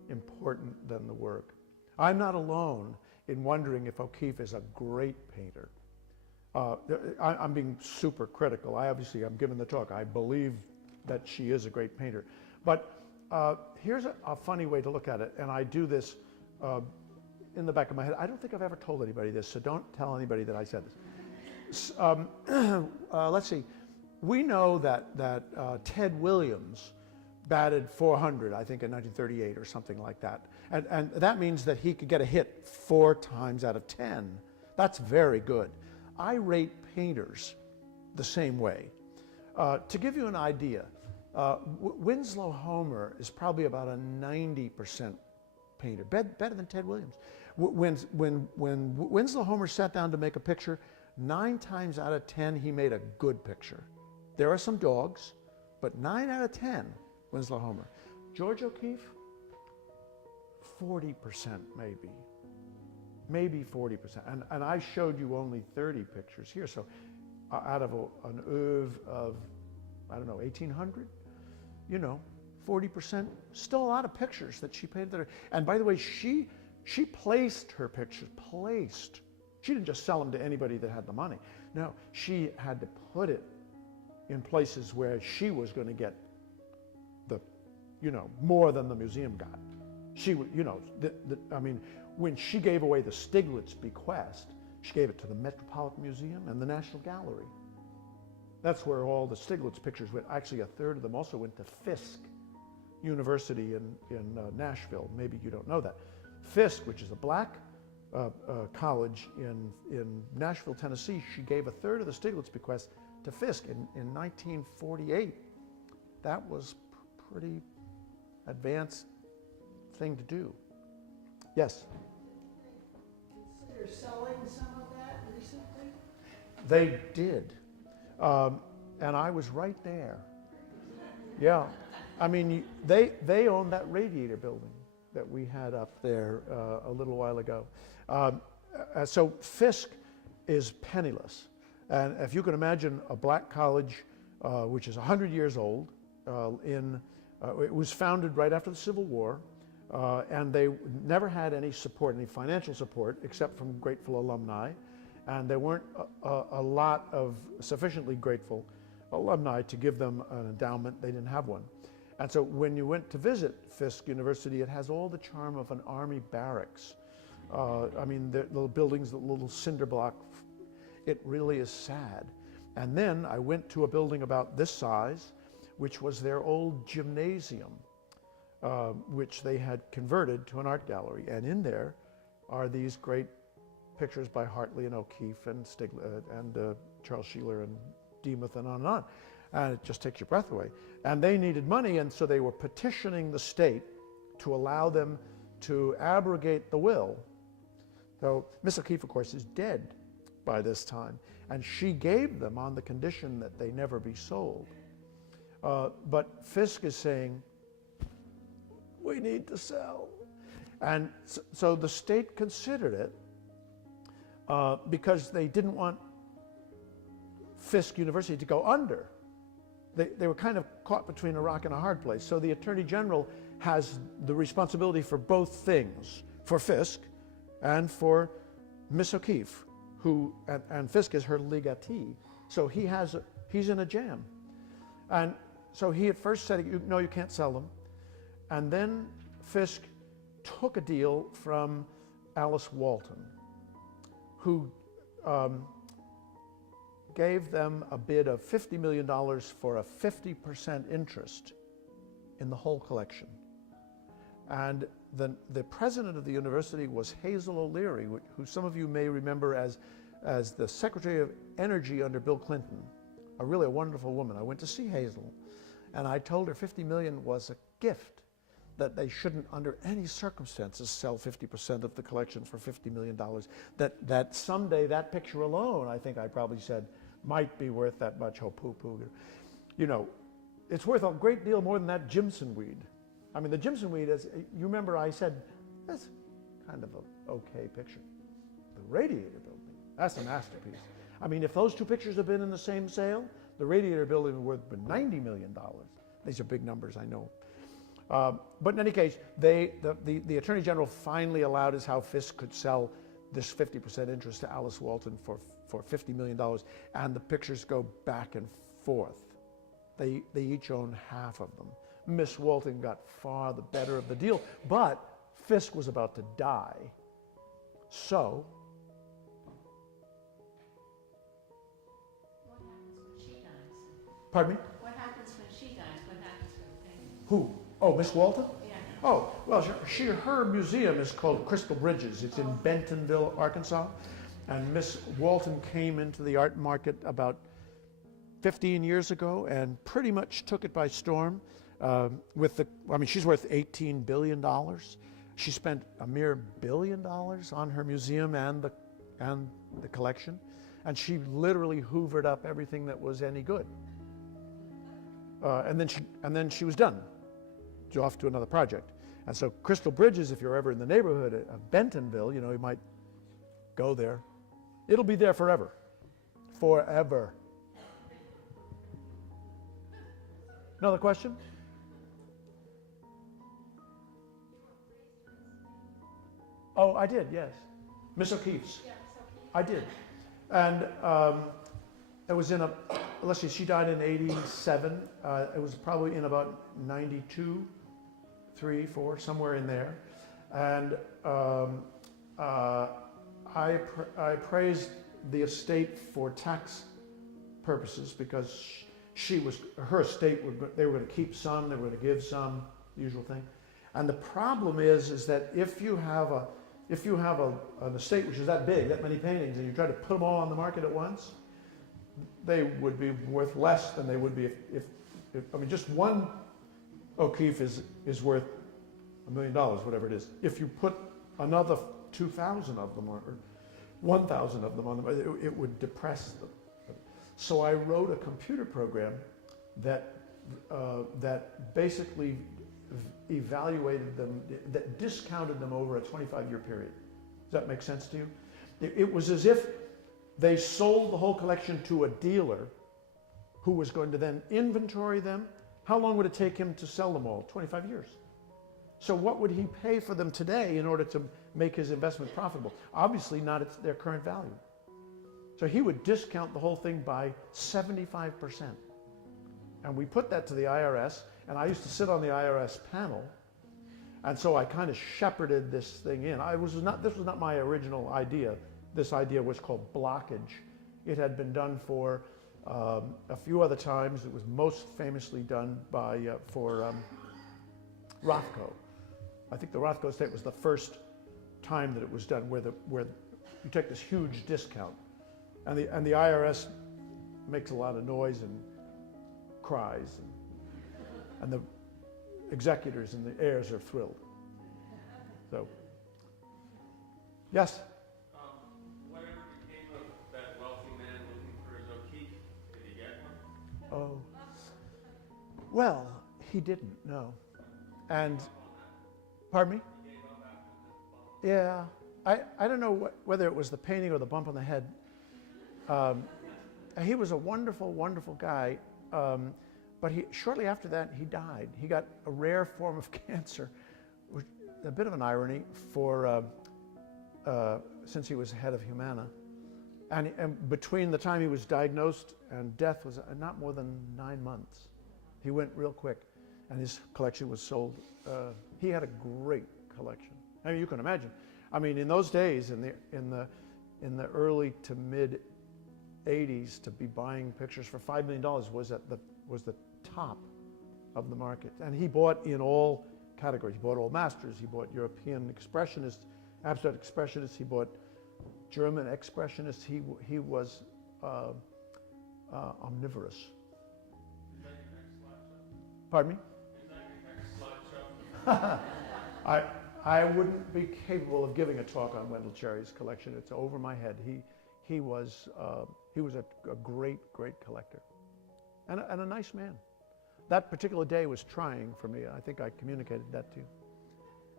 important than the work. I'm not alone in wondering if O'Keeffe is a great painter. I'm being super critical. I'm giving the talk. I believe that she is a great painter. But here's a funny way to look at it, and I do this in the back of my head. I don't think I've ever told anybody this, so don't tell anybody that I said this. Let's see. We know that Ted Williams batted .400, I think, in 1938 or something like that. And that means that he could get a hit 4 times out of 10. That's very good. I rate painters the same way. To give you an idea, Winslow Homer is probably about a 90% painter, better than Ted Williams. When Winslow Homer sat down to make a picture, 9 times out of 10 he made a good picture. There are some dogs, but 9 out of 10, Winslow Homer. George O'Keeffe, 40% maybe. Maybe 40%. And I showed you only 30 pictures here. So out of an oeuvre of, I don't know, 1,800, you know, 40%, still a lot of pictures that she painted there. And by the way, she placed her pictures, placed. She didn't just sell them to anybody that had the money. No, she had to put it in places where she was going to get the, you know, more than the museum got. She would, you know, I mean, when she gave away the Stiglitz bequest, she gave it to the Metropolitan Museum and the National Gallery. That's where all the Stiglitz pictures went. Actually, a third of them also went to Fisk University in Nashville. Maybe you don't know that. Fisk, which is a black college in Nashville, Tennessee, she gave a third of the Stiglitz bequest to Fisk in 1948. That was pretty advanced thing to do. Yes? Consider selling some of that recently? They did. And I was right there. Yeah. I mean, they own that radiator building that we had up there a little while ago. So Fisk is penniless. And if you can imagine a black college, which is 100 years old, it was founded right after the Civil War, and they never had any support, any financial support, except from grateful alumni. And there weren't a lot of sufficiently grateful alumni to give them an endowment. They didn't have one. And so when you went to visit Fisk University, it has all the charm of an army barracks. I mean, the little buildings, the little cinder block, it really is sad. And then I went to a building about this size, which was their old gymnasium, which they had converted to an art gallery. And in there are these great pictures by Hartley and O'Keeffe and Charles Sheeler and Demuth and on. And it just takes your breath away. And they needed money, and so they were petitioning the state to allow them to abrogate the will. So Miss O'Keeffe, of course, is dead by this time, and she gave them on the condition that they never be sold. But Fisk is saying, we need to sell. And so the state considered it because they didn't want Fisk University to go under. They were kind of caught between a rock and a hard place. So the Attorney General has the responsibility for both things, for Fisk and for Miss O'Keeffe, and Fisk is her legatee. So he's in a jam. And so he at first said, no, you can't sell them. And then Fisk took a deal from Alice Walton, who gave them a bid of $50 million for a 50% interest in the whole collection. And the president of the university was Hazel O'Leary, who some of you may remember as the Secretary of Energy under Bill Clinton. really a wonderful woman. I went to see Hazel, and I told her 50 million was a gift, that they shouldn't under any circumstances sell 50% of the collection for $50 million. That someday that picture alone, I think I probably said, might be worth that much. Oh, poo-poo. You know, it's worth a great deal more than that Jimson weed. I mean, the Jimson weed, is, you remember I said, that's kind of an okay picture. The Radiator Building, that's a masterpiece. I mean, if those two pictures have been in the same sale, the Radiator Building would have been $90 million. These are big numbers, I know. But in any case, the Attorney General finally allowed as how Fisk could sell this 50% interest to Alice Walton for $50 million, and the pictures go back and forth. They each own half of them. Miss Walton got far the better of the deal, but Fisk was about to die. So, What happens when she dies? pardon me? What happens when she dies? What happens to the painting? Who? Oh, Miss Walton? Yeah. Oh, well, her museum is called Crystal Bridges. It's in Bentonville, Arkansas. And Miss Walton came into the art market about 15 years ago and pretty much took it by storm. She's worth $18 billion. She spent a mere $1 billion on her museum and the collection. And she literally hoovered up everything that was any good. And then she was done. Off to another project. And so Crystal Bridges, if you're ever in the neighborhood of Bentonville, you might go there. It'll be there forever. Forever. Another question? Oh, I did, yes. Miss O'Keeffe's. I did. And it was in let's see, she died in 87. It was probably in about 92. 3, 4, somewhere in there, and I praised the estate for tax purposes because her estate they were going to keep some, they were going to give some, the usual thing, and the problem is that if you have an estate which is that big, that many paintings, and you try to put them all on the market at once, they would be worth less than they would be if just one O'Keeffe is worth $1 million, whatever it is. If you put another 2,000 of them or 1,000 of them on them, it would depress them. So I wrote a computer program that basically evaluated them, that discounted them over a 25-year period. Does that make sense to you? It was as if they sold the whole collection to a dealer who was going to then inventory them. How long would it take him to sell them all? 25 years. So what would he pay for them today in order to make his investment profitable? Obviously not at their current value. So he would discount the whole thing by 75%. And we put that to the IRS, and I used to sit on the IRS panel, and so I kind of shepherded this thing in. This was not my original idea. This idea was called blockage. It had been done for a few other times. It was most famously done for Rothko. I think the Rothko estate was the first time that it was done where you take this huge discount, and the IRS makes a lot of noise and cries, and the executors and the heirs are thrilled. So, yes. Whatever became of that wealthy man looking for his O'Keeffe? Did he get one? Oh. Well, he didn't, no. And, pardon me? Yeah. I don't know whether it was the painting or the bump on the head. He was a wonderful, wonderful guy. But shortly after that, he died. He got a rare form of cancer, which is a bit of an irony since he was head of Humana. And between the time he was diagnosed and death was not more than 9 months. He went real quick, and his collection was sold. He had a great collection. I mean, you can imagine. I mean, in those days, in the early to mid 80s, to be buying pictures for $5 million was the top of the market. And he bought in all categories. He bought old masters. He bought European expressionists, abstract expressionists. He bought German expressionists. He was omnivorous. Is that your next slideshow? Pardon me? Is that your next slideshow? I wouldn't be capable of giving a talk on Wendell Cherry's collection. It's over my head. He was a great collector, and a nice man. That particular day was trying for me. I think I communicated that to you.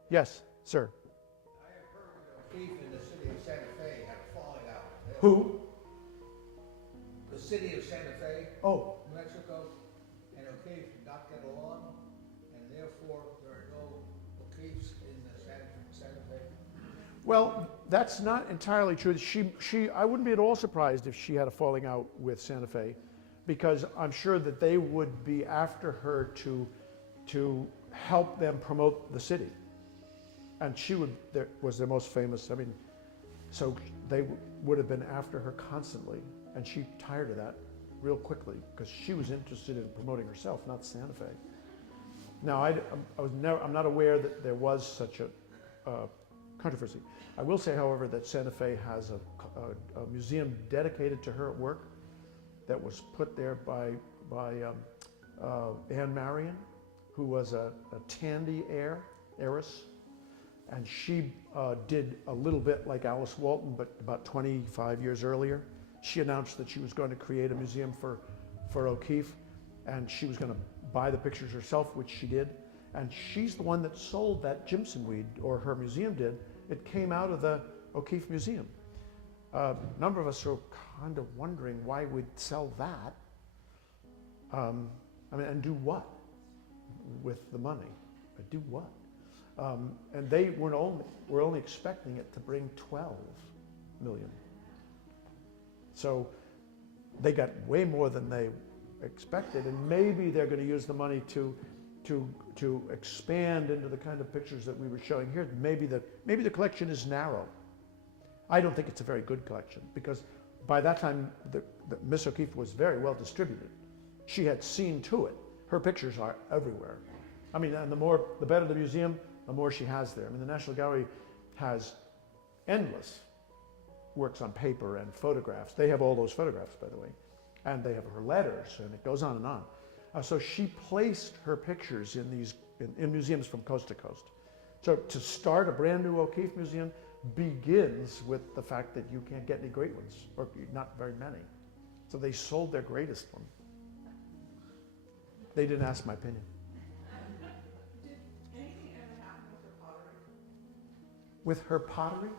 Yes, sir. I have heard that O'Keefe in the city of Santa Fe had a falling out. Who? The city of Santa Fe, Oh, New Mexico, and O'Keefe did not get along, and therefore there are no O'Keefes in the Santa Fe. well, that's not entirely true. I wouldn't be at all surprised if she had a falling out with Santa Fe, because I'm sure that they would be after her to help them promote the city. And she was their most famous, I mean, so they would have been after her constantly. And she tired of that real quickly because she was interested in promoting herself, not Santa Fe. Now, I'm not aware that there was such a controversy. I will say, however, that Santa Fe has a museum dedicated to her work that was put there by Anne Marion, who was a Tandy heiress. And she did a little bit like Alice Walton, but about 25 years earlier. She announced that she was going to create a museum for O'Keefe, and she was going to buy the pictures herself, which she did. And she's the one that sold that Jimson weed, or her museum did. It came out of the O'Keefe Museum. A number of us are kind of wondering why we'd sell that. I mean, and do what with the money? Do what? And they were only expecting it to bring 12 million. So they got way more than they expected, and maybe they're going to use the money to expand into the kind of pictures that we were showing here. Maybe the collection is narrow. I don't think it's a very good collection, because by that time the Miss O'Keefe was very well distributed. She had seen to it. Her pictures are everywhere. I mean, and the better the museum, the more she has there. I mean, the National Gallery has endless works on paper and photographs. They have all those photographs, by the way. And they have her letters, and it goes on and on. So she placed her pictures in museums from coast to coast. So to start a brand new O'Keefe museum begins with the fact that you can't get any great ones, or not very many. So they sold their greatest one. They didn't ask my opinion. Did anything ever happen with her pottery? With her pottery?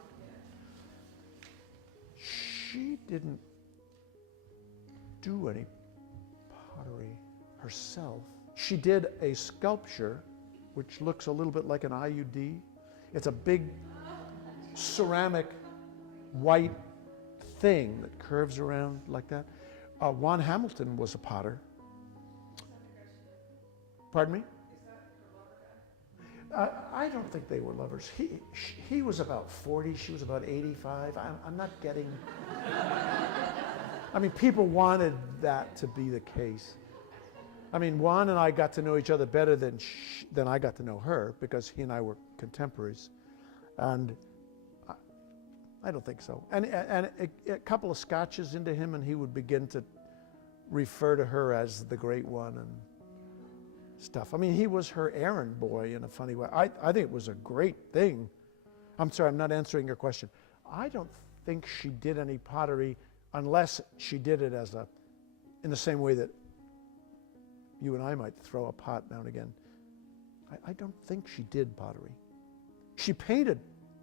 She didn't do any pottery herself. She did a sculpture which looks a little bit like an IUD. It's a big ceramic white thing that curves around like that. Juan Hamilton was a potter. Pardon me? I don't think they were lovers. He was about 40, she was about 85. I'm not getting... I mean, people wanted that to be the case. I mean, Juan and I got to know each other better than I got to know her, because he and I were contemporaries. And I don't think so. And a couple of scotches into him, and he would begin to refer to her as the great one and stuff. I mean, he was her errand boy in a funny way. I think it was a great thing. I'm sorry, I'm not answering your question. I don't think she did any pottery unless she did it in the same way that you and I might throw a pot now and again. I don't think she did pottery. She painted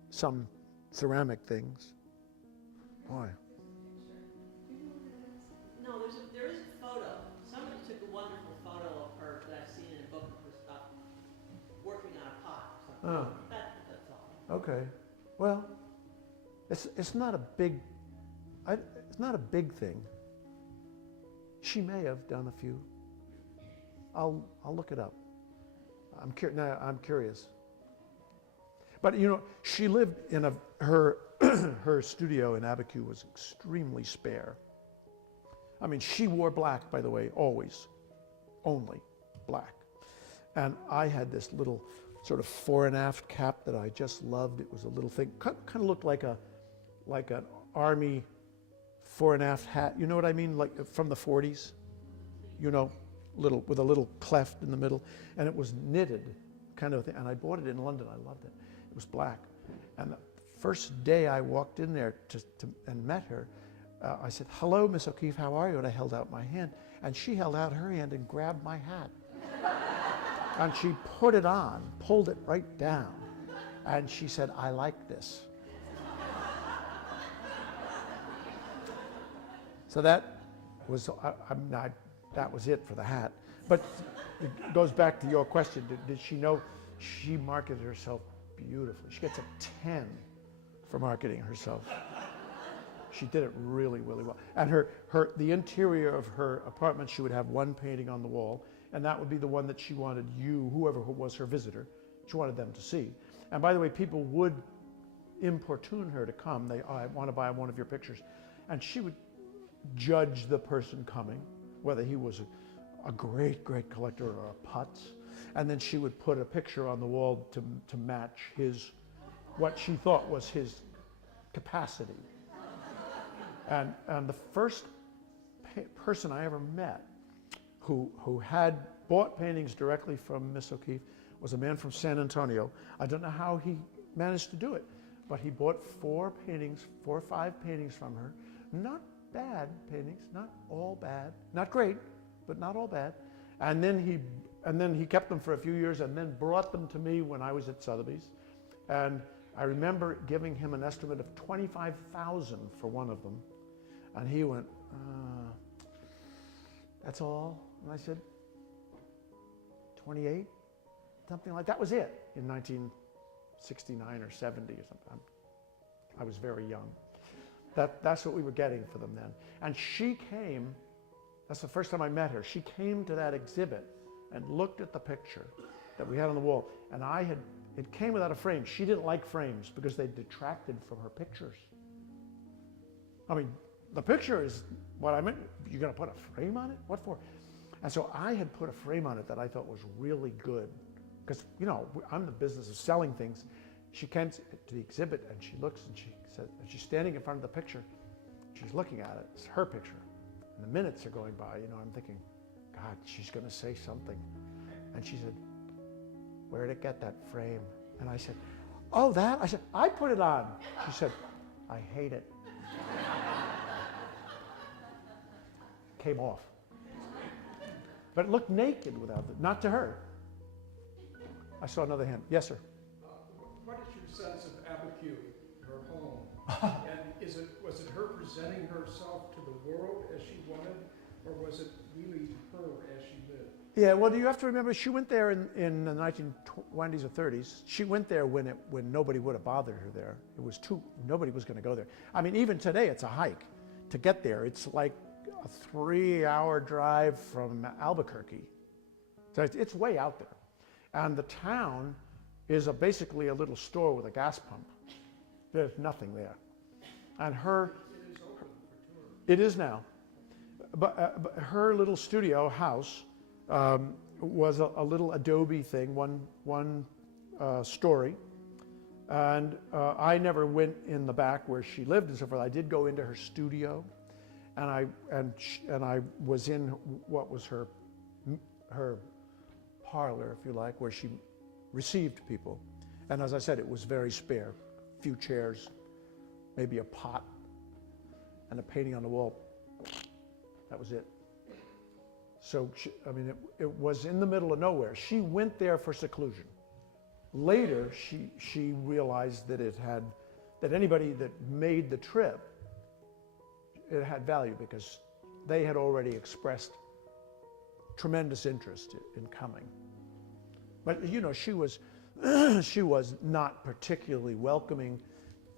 some ceramic things. Why? No, there is a photo. Somebody took a wonderful photo of her that I've seen in a book of her stuff, working on a pot or something. Oh. That's all. Okay. Well, it's not a big thing. She may have done a few. I'll look it up. I'm curious. But you know, she lived in her her studio in Abiquiu was extremely spare. I mean, she wore black, by the way, always, only black. And I had this little sort of fore and aft cap that I just loved. It was a little thing, kind of looked like an army fore and aft hat. You know what I mean? Like from the 40s, you know, with a little cleft in the middle. And it was knitted kind of thing. And I bought it in London. I loved it. It was black. And the first day I walked in there and met her, I said, "Hello, Miss O'Keefe, how are you?" And I held out my hand. And she held out her hand and grabbed my hat. And she put it on, pulled it right down. And she said, "I like this." So that was, that was it for the hat. But it goes back to your question. Did she know? She marketed herself beautifully. She gets a 10 for marketing herself. She did it really, really well. And the interior of her apartment, she would have one painting on the wall, and that would be the one that she wanted whoever was her visitor, she wanted them to see. And by the way, people would importune her to come. I want to buy one of your pictures. And she would judge the person coming, whether he was a great, great collector or a putz. And then she would put a picture on the wall to match what she thought was his capacity. And the first person I ever met who had bought paintings directly from Miss O'Keefe was a man from San Antonio. I don't know how he managed to do it, but he bought 4 or 5 paintings from her. Not bad paintings, not all bad, not great, but not all bad. And then he kept them for a few years and then brought them to me when I was at Sotheby's. And I remember giving him an estimate of $25,000 for one of them. And he went, "That's all?" And I said, 28? Something like that was it in 1969 or 70 or something. I was very young. That's what we were getting for them then. And she came, that's the first time I met her, she came to that exhibit and looked at the picture that we had on the wall. And it came without a frame. She didn't like frames because they detracted from her pictures. I mean, the picture is what I meant. You're going to put a frame on it? What for? And so I had put a frame on it that I thought was really good. Because, you know, I'm in the business of selling things. She came to the exhibit and she looks and she said, and she's standing in front of the picture. She's looking at it. It's her picture. And the minutes are going by. You know, I'm thinking, God, she's going to say something. And she said, "Where did it get that frame?" And I said, "Oh, that?" I said, "I put it on." She said, "I hate it." Came off. But it looked naked without it. Not to her. I saw another hand. Yes, sir. What is your sense of Abiquiu, her home? And was it her presenting herself to the world as she wanted, or was it really her as she lived? Yeah, well, you have to remember, she went there in the 1920s or 30s. She went there when nobody would have bothered her there. It was nobody was going to go there. I mean, even today, it's a hike. To get there, it's like a 3-hour drive from Albuquerque. So it's way out there. And the town is basically a little store with a gas pump. There's nothing there. And it is now. But her little studio house was a little adobe thing, one story. And I never went in the back where she lived and so forth. I did go into her studio, and I was in what was her parlor, if you like, where she received people. And as I said, it was very spare. A few chairs, maybe a pot, and a painting on the wall. That was it. So, it was in the middle of nowhere. She went there for seclusion. Later, she realized that anybody that made the trip, it had value because they had already expressed tremendous interest in coming. But, you know, she was not particularly welcoming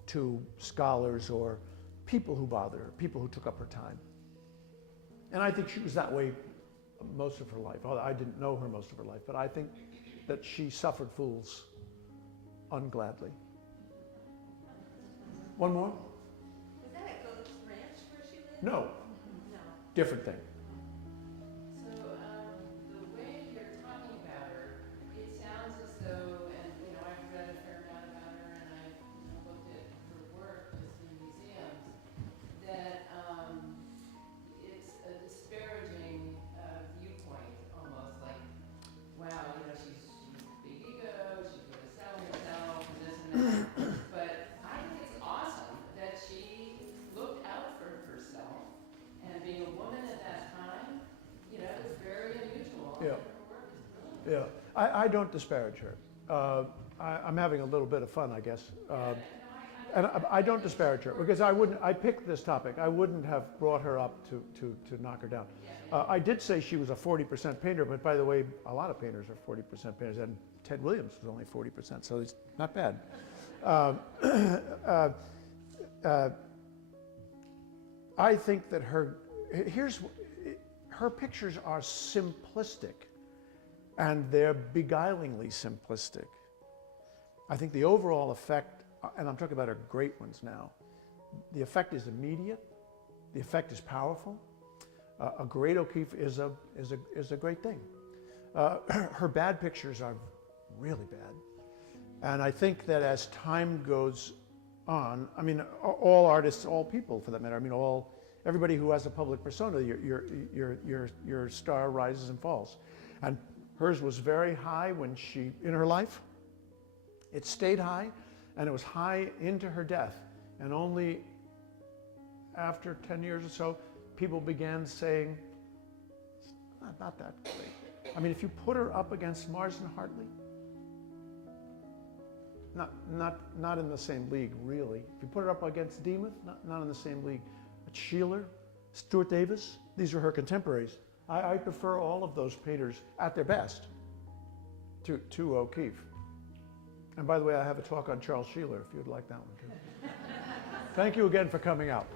to scholars or people who bothered her, people who took up her time. And I think she was that way most of her life. I didn't know her most of her life, but I think that she suffered fools ungladly. One more? Was that at Goat's Ranch where she lived? No, No. different thing. So, the way you're talking about her, it sounds as though, and, you know, I've read a fair amount about her and I've looked at her work just in museums, that, I don't disparage her. I'm having a little bit of fun, I guess. And I don't disparage her because I picked this topic. I wouldn't have brought her up to knock her down. I did say she was a 40% painter, but by the way, a lot of painters are 40% painters, and Ted Williams was only 40%, so it's not bad. I think that her pictures are simplistic, and they're beguilingly simplistic. I think the overall effect, and I'm talking about her great ones now, the effect is immediate, the effect is powerful. A great O'Keeffe is a great thing. Her bad pictures are really bad. And I think that as time goes on, I mean, all artists, all people for that matter, I mean, everybody who has a public persona, your star rises and falls. And hers was very high in her life. It stayed high, and it was high into her death. And only after 10 years or so, people began saying, it's not that great. I mean, if you put her up against Marsden Hartley, not in the same league, really. If you put her up against Demuth, not in the same league. But Sheeler, Stuart Davis, these are her contemporaries. I prefer all of those painters at their best to O'Keeffe. And by the way, I have a talk on Charles Sheeler if you'd like that one too. Thank you again for coming out.